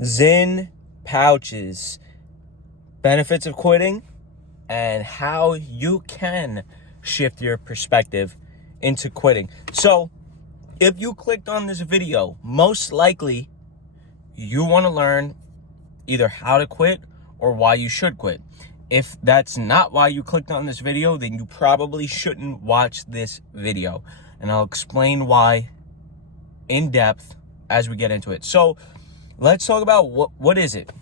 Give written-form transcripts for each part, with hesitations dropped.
Zyn pouches, benefits of quitting, and how you can shift your perspective into quitting. So, if you clicked on this video, most likely you want to learn either how to quit or why you should quit. If that's not why you clicked on this video, then you probably shouldn't watch this video. And I'll explain why in depth as we get into it. So, let's talk about what is it?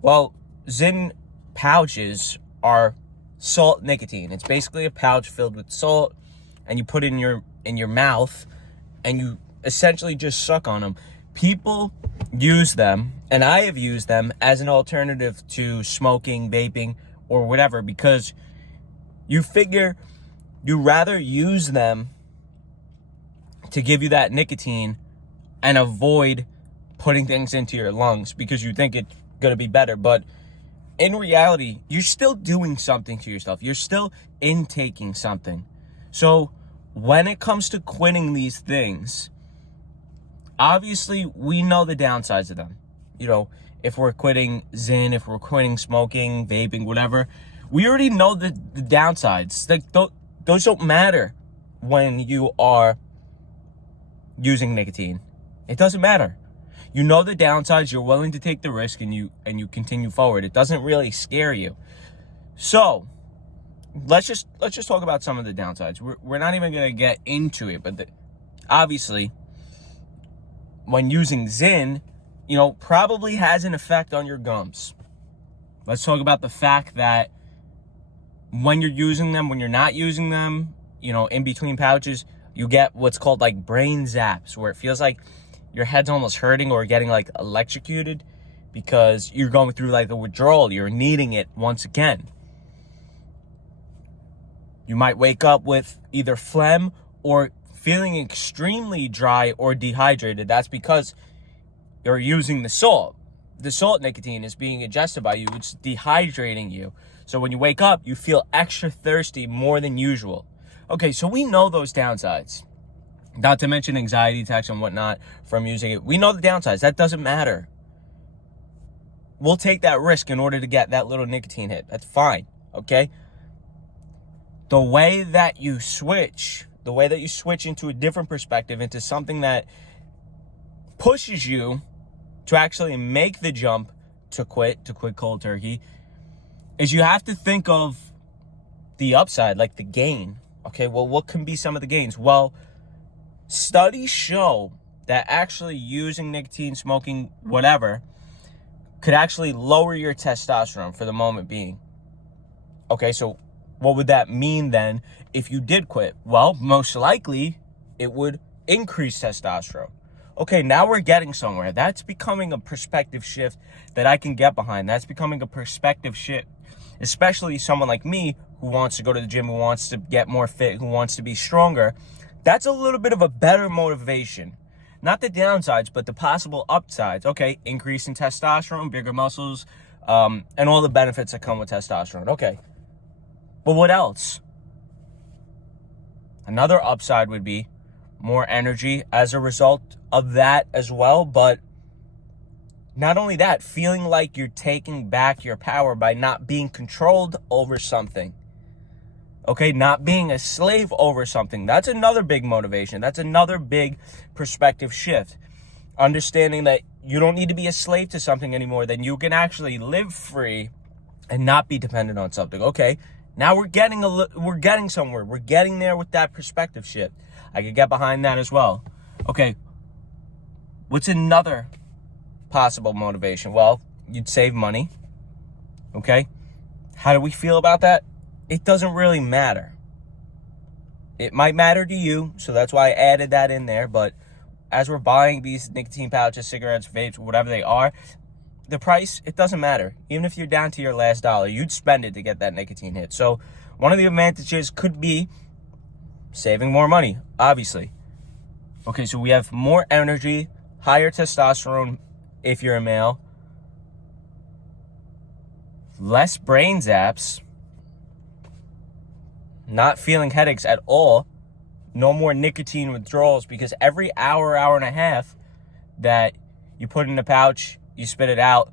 Well, Zyn pouches are salt nicotine. It's basically a pouch filled with salt, and you put it in your mouth, and you essentially just suck on them. People use them, and I have used them as an alternative to smoking, vaping, or whatever, because you figure you rather use them to give you that nicotine and avoid putting things into your lungs because you think it's going to be better. But in reality, you're still doing something to yourself. You're still intaking something. So when it comes to quitting these things, obviously we know the downsides of them. You know, if we're quitting Zyn, if we're quitting smoking, vaping, whatever, we already know the downsides. Like, those don't matter when you are using nicotine. It doesn't matter. You know the downsides, you're willing to take the risk, and you continue forward. It doesn't really scare you. So let's just talk about some of the downsides. We're not even going to get into it, but obviously when using Zyn, you know, probably has an effect on your gums. Let's talk about the fact that when you're using them, when you're not using them, you know, in between pouches, you get what's called like brain zaps, where it feels like your head's almost hurting or getting like electrocuted because you're going through like a withdrawal. You're needing it once again. You might wake up with either phlegm or feeling extremely dry or dehydrated. That's because you're using the salt. The salt nicotine is being ingested by you. It's dehydrating you. So when you wake up, you feel extra thirsty more than usual. Okay, so we know those downsides. Not to mention anxiety attacks and whatnot from using it. We know the downsides. That doesn't matter. We'll take that risk in order to get that little nicotine hit. That's fine, okay? The way that you switch into a different perspective, into something that pushes you to actually make the jump to quit cold turkey, is you have to think of the upside, like the gain. Okay, well, what can be some of the gains? Well, studies show that actually using nicotine, smoking, whatever, could actually lower your testosterone for the moment being. Okay, so what would that mean then if you did quit? Well, most likely it would increase testosterone. Okay, now we're getting somewhere. That's becoming a perspective shift that I can get behind. That's becoming a perspective shift, especially someone like me who wants to go to the gym, who wants to get more fit, who wants to be stronger. That's a little bit of a better motivation. Not the downsides, but the possible upsides. Okay, increase in testosterone, bigger muscles, and all the benefits that come with testosterone. Okay, but what else? Another upside would be more energy as a result of that as well. But not only that, feeling like you're taking back your power by not being controlled over something. Okay, not being a slave over something. That's another big motivation. That's another big perspective shift. Understanding that you don't need to be a slave to something anymore, then you can actually live free and not be dependent on something. Okay, now we're getting somewhere. We're getting there with that perspective shift. I could get behind that as well. Okay, what's another possible motivation? Well, you'd save money. Okay, how do we feel about that? It doesn't really matter. It might matter to you, so that's why I added that in there. But as we're buying these nicotine pouches, cigarettes, vapes, whatever they are, the price, it doesn't matter. Even if you're down to your last dollar, you'd spend it to get that nicotine hit. So one of the advantages could be saving more money, obviously. Okay, so we have more energy, higher testosterone if you're a male, less brain zaps, not feeling headaches at all, no more nicotine withdrawals, because every hour and a half that you put it in a pouch, you spit it out.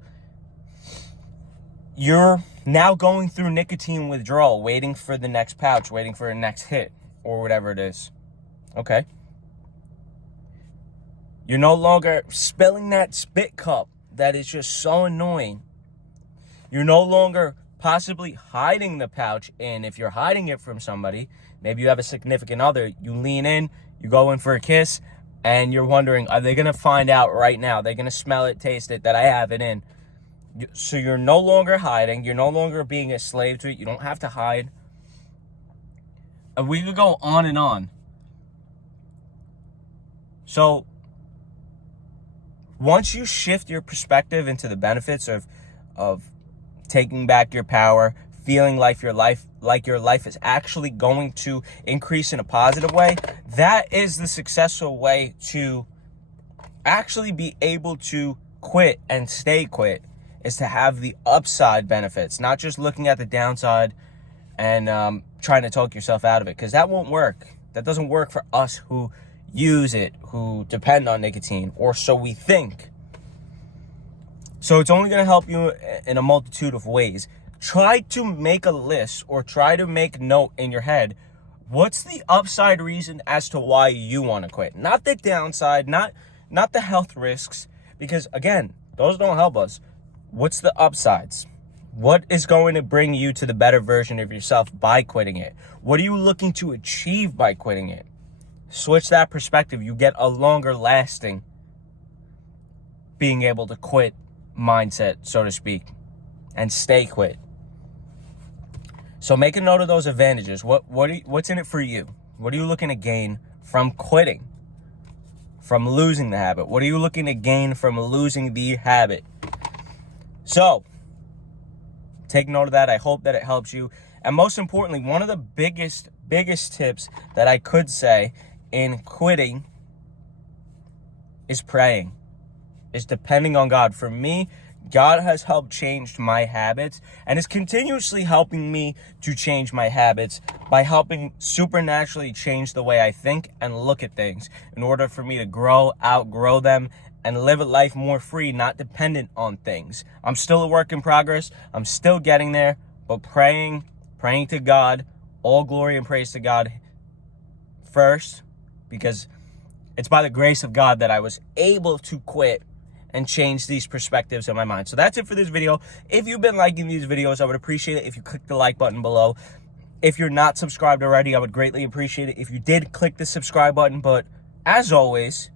You're now going through nicotine withdrawal, waiting for the next pouch, waiting for the next hit, or whatever it is. Okay? You're no longer spilling that spit cup that is just so annoying. You're no longer possibly hiding the pouch, and if you're hiding it from somebody, maybe you have a significant other, you lean in, you go in for a kiss, and you're wondering, are they going to find out right now? They're going to smell it, taste it, that I have it in. So you're no longer hiding. You're no longer being a slave to it. You don't have to hide. And we could go on and on. So once you shift your perspective into the benefits of taking back your power, feeling like your life is actually going to increase in a positive way, that is the successful way to actually be able to quit and stay quit, is to have the upside benefits, not just looking at the downside and trying to talk yourself out of it, because that won't work. That doesn't work for us who use it, who depend on nicotine, or so we think. So it's only going to help you in a multitude of ways. Try to make a list, or try to make note in your head. What's the upside reason as to why you want to quit? Not the downside, not the health risks, because again, those don't help us. What's the upsides? What is going to bring you to the better version of yourself by quitting it? What are you looking to achieve by quitting it? Switch that perspective. You get a longer lasting being able to quit mindset, so to speak, and stay quit. So make a note of those advantages. What's in it for you? What are you looking to gain from quitting? From losing the habit? What are you looking to gain from losing the habit? So, take note of that. I hope that it helps you. And most importantly, one of the biggest tips that I could say in quitting is praying, is depending on God. For me, God has helped change my habits and is continuously helping me to change my habits by helping supernaturally change the way I think and look at things in order for me to grow, outgrow them, and live a life more free, not dependent on things. I'm still a work in progress. I'm still getting there, but praying to God, all glory and praise to God first, because it's by the grace of God that I was able to quit and change these perspectives in my mind. So that's it for this video. If you've been liking these videos, I would appreciate it if you click the like button below. If you're not subscribed already, I would greatly appreciate it if you did click the subscribe button. But as always,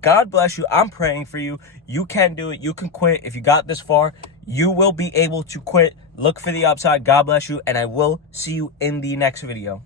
God bless you. I'm praying for you. You can do it. You can quit. If you got this far, you will be able to quit. Look for the upside. God bless you, and I will see you in the next video.